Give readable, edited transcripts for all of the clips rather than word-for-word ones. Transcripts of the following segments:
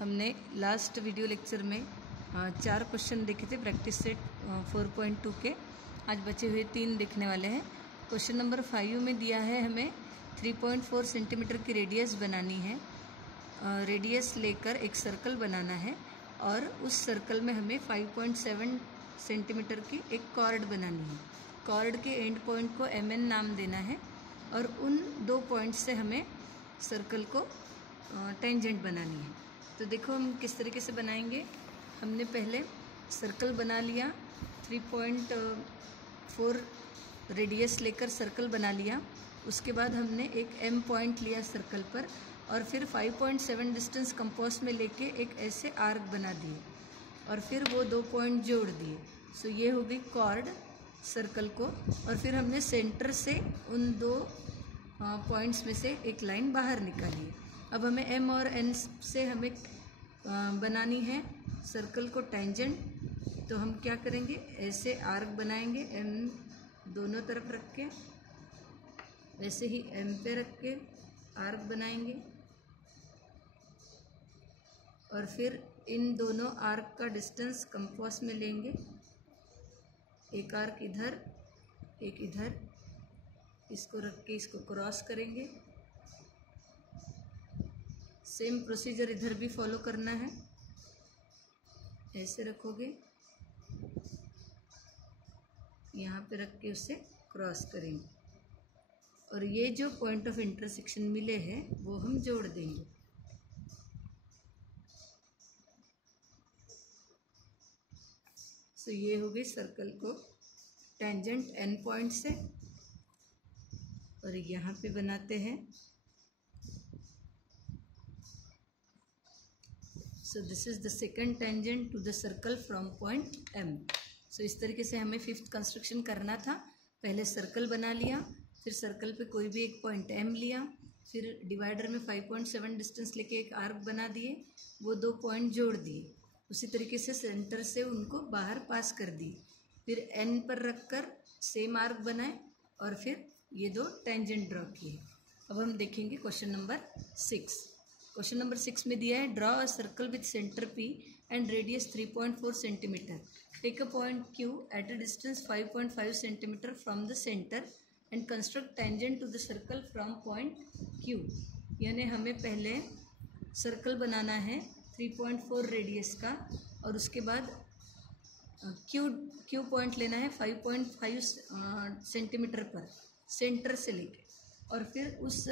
हमने last video lecture में 4 question देखे थे प्रैक्टिस सेट 4.2 के। आज बचे हुए 3 देखने वाले हैं। क्वेश्चन नंबर 5 में दिया है हमें 3.4 सेंटीमीटर की रेडियस बनानी है। रेडियस लेकर एक सर्कल बनाना है और उस सर्कल में हमें 5.7 सेंटीमीटर की एक कॉर्ड बनानी है। कॉर्ड के एंड पॉइंट को MN नाम देना है और उन 2 पॉइंट से हमें सर्कल को टेंजेंट बनानी है। तो देखो हम किस तरीके से बनाएंगे। हमने पहले सर्कल बना लिया, 3.4 रेडियस लेकर सर्कल बना लिया। उसके बाद हमने एक M पॉइंट लिया सर्कल पर और फिर 5.7 डिस्टेंस कंपास में लेके एक ऐसे आर्क बना दिए और फिर वो 2 पॉइंट जोड़ दिए। सो ये हो गई कॉर्ड सर्कल को। और फिर हमने सेंटर से उन 2 पॉइंट्स में से एक लाइन बाहर निकाली है। अब हमें M और N से हमें बनानी है सर्कल को टेंजेंट। तो हम क्या करेंगे, ऐसे आर्क बनाएंगे M दोनों तरफ रख के, वैसे ही M पे रख के आर्क बनाएंगे और फिर इन दोनों आर्क का डिस्टेंस कंपास में लेंगे। एक आर्क इधर एक इधर, इसको रख के इसको क्रॉस करेंगे। सेम प्रोसीजर इधर भी फॉलो करना है। ऐसे रखोगे, यहाँ पे रख के उसे क्रॉस करेंगे और ये जो पॉइंट ऑफ इंटरसेक्शन मिले हैं वो हम जोड़ देंगे। सो ये हो गई सर्कल को टेंजेंट N पॉइंट से। और यहाँ पे बनाते हैं। So this is the second tangent to the circle from point M. So इस तरीके से हमें 5th कंस्ट्रक्शन करना था। पहले सर्कल बना लिया, फिर सर्कल पे कोई भी एक पॉइंट M लिया, फिर डिवाइडर में 5.7 डिस्टेंस लेके एक आर्क बना दिए, वो 2 पॉइंट जोड़ दिए। उसी तरीके से सेंटर से उनको बाहर पास कर दिए। फिर N पर रखकर सेम आर्क बनाए और फिर ये 2 टेंजेंट ड्रॉ किए। अब हम देखेंगे क्वेश्चन नंबर 6। क्वेश्चन नंबर 6 में दिया है draw a circle with centre P and radius 3.4 centimetre. Take a point Q at a distance 5.5 centimetre from the centre and construct tangent to the circle from point Q। यानी हमें पहले circle बनाना है 3.4 radius का और उसके बाद Q point लेना है 5.5 सेंटीमीटर पर सेंटर से लेके, और फिर उस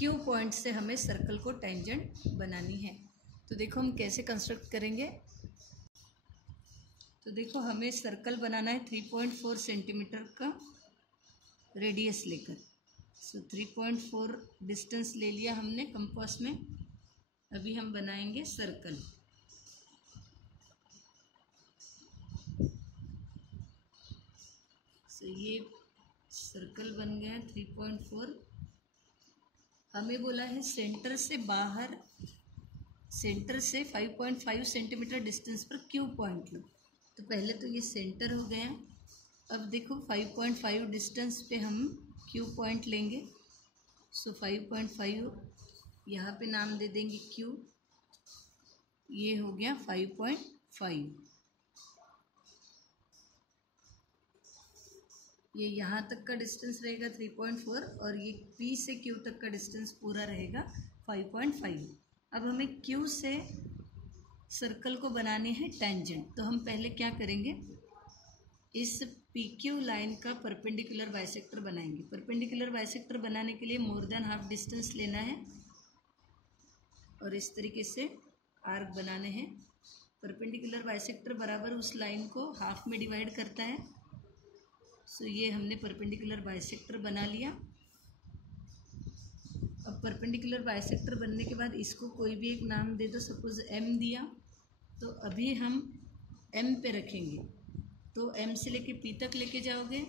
Q पॉइंट से हमें सर्कल को टेंजेंट बनानी है। तो देखो हम कैसे कंस्ट्रक्ट करेंगे। तो देखो हमें सर्कल बनाना है 3.4 सेंटीमीटर का रेडियस लेकर। सो 3.4 डिस्टेंस ले लिया हमने कंपास में। अभी हम बनाएंगे सर्कल। सो ये सर्कल बन गया 3.4। हमें बोला है सेंटर से बाहर, सेंटर से 5.5 सेंटीमीटर डिस्टेंस पर Q पॉइंट लो। तो पहले तो ये सेंटर हो गया। अब देखो 5.5 डिस्टेंस पे हम Q पॉइंट लेंगे। सो 5.5 यहाँ पे नाम दे देंगे Q। ये हो गया 5.5। ये यहाँ तक का डिस्टेंस रहेगा 3.4 और ये P से Q तक का डिस्टेंस पूरा रहेगा 5.5। अब हमें Q से सर्कल को बनानी है टेंजेंट। तो हम पहले क्या करेंगे, इस PQ लाइन का परपेंडिकुलर बाइसेक्टर बनाएंगे। परपेंडिकुलर बाइसेक्टर बनाने के लिए मोर देन हाफ डिस्टेंस लेना है और इस तरीके से आर्क बनाने हैं। परपेंडिकुलर बाइसेक्टर बराबर उस लाइन को हाफ में डिवाइड करता है। सो ये हमने परपेंडिकुलर बाइसेक्टर बना लिया। अब परपेंडिकुलर बाइसेक्टर बनने के बाद इसको कोई भी एक नाम दे दो। सपोज M दिया, तो अभी हम M पे रखेंगे। तो M से लेके P तक लेके जाओगे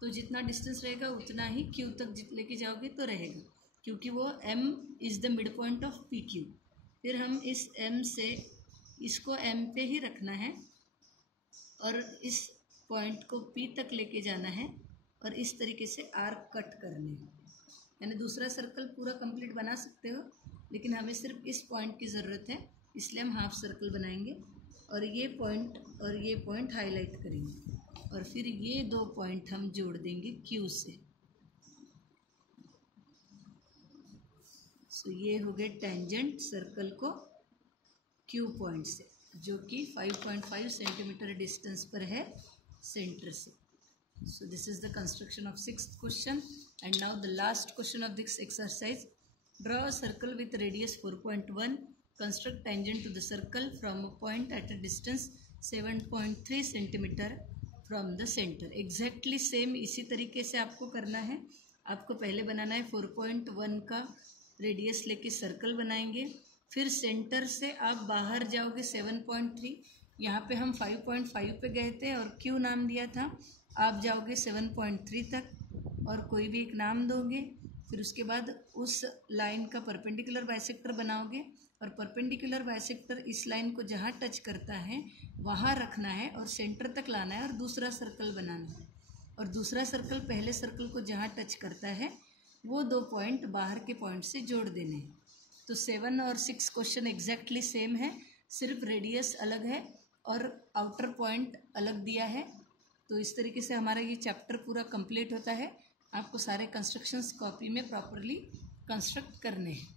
तो जितना डिस्टेंस रहेगा उतना ही Q तक लेके जाओगे तो रहेगा, क्योंकि वो M is the mid point of PQ। फिर हम इस M से इसको M पे ही रखना है और इस पॉइंट को P तक लेके जाना है और इस तरीके से आर्क कट करने हैं। यानी दूसरा सर्कल पूरा कंप्लीट बना सकते हो, लेकिन हमें सिर्फ इस पॉइंट की ज़रूरत है। इसलिए हम हाफ सर्कल बनाएंगे और ये पॉइंट हाईलाइट करेंगे और फिर ये 2 पॉइंट हम जोड़ देंगे क्यू से। सो ये हो गए टेंजेंट सर्कल को क्यू पॉइंट से, जो कि 5.5 सेंटीमीटर डिस्टेंस पर है सेंटर से। So this is the construction of 6th question and now the last question of this exercise. Draw a circle with radius 4.1, construct tangent to the circle from a point at a distance 7.3 centimetre from the centre. Exactly same इसी तरीके से आपको करना है। आपको पहले बनाना है 4.1 का रेडियस लेके सर्कल बनाएंगे, फिर सेंटर से आप बाहर जाओगे 7.3, यहाँ पे हम 5.5 पे गए थे और क्यू नाम दिया था, आप जाओगे 7.3 तक और कोई भी एक नाम दोगे। फिर उसके बाद उस लाइन का परपेंडिकुलर बाइसेक्टर बनाओगे और परपेंडिकुलर बाइसेक्टर इस लाइन को जहाँ टच करता है वहाँ रखना है और सेंटर तक लाना है और दूसरा सर्कल बनाना है। और दूसरा सर्कल पहले सर्कल को जहाँ टच करता है वो 2 पॉइंट बाहर के पॉइंट से जोड़ देने हैं। तो 7 और 6 क्वेश्चन एग्जैक्टली सेम है, सिर्फ रेडियस अलग है और आउटर पॉइंट अलग दिया है। तो इस तरीके से हमारा ये चैप्टर पूरा कंप्लीट होता है। आपको सारे कंस्ट्रक्शंस कॉपी में प्रॉपरली कंस्ट्रक्ट करने हैं।